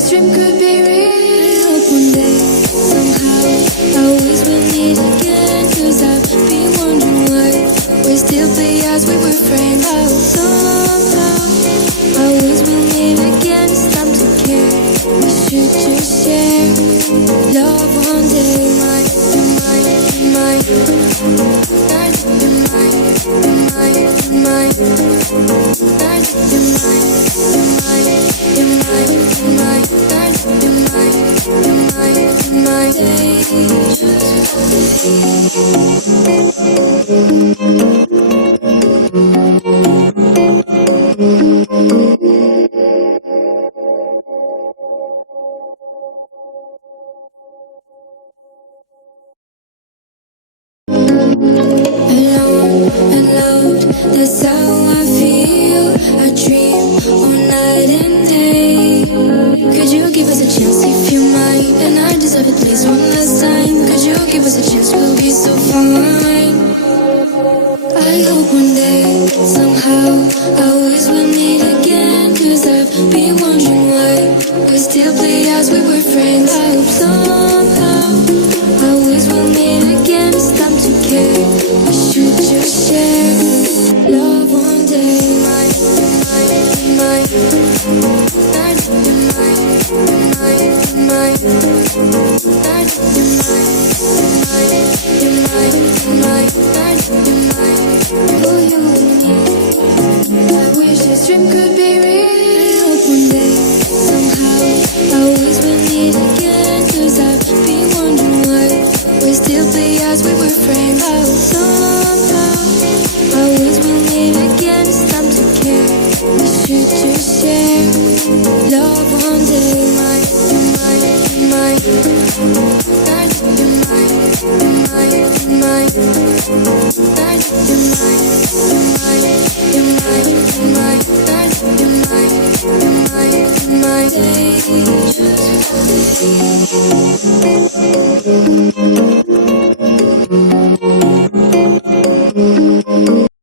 this dream could be real. I hope one day, somehow, I always will meet again. Cause I've been wondering why we still play as we were friends. I hope somehow, I always will meet again. It's time to care, we should just share love one day. Mine, that's how I feel. I dream all night and day. Could you give us a chance if you mind? And I deserve it, please, one last time. Could you give us a chance? We'll be so fine. I hope one day, somehow, I always will meet again. Cause I've been wondering why we still play as we were friends. I hope somehow, I always will meet again. It's time to care, we should just share love one day. I wish this dream could be real. I hope one day, somehow, I always will meet again. Cause I've been wondering why we still play as we were friends. I hope somehow, I always will meet again. It's time to care, we should just share love one day. My day, just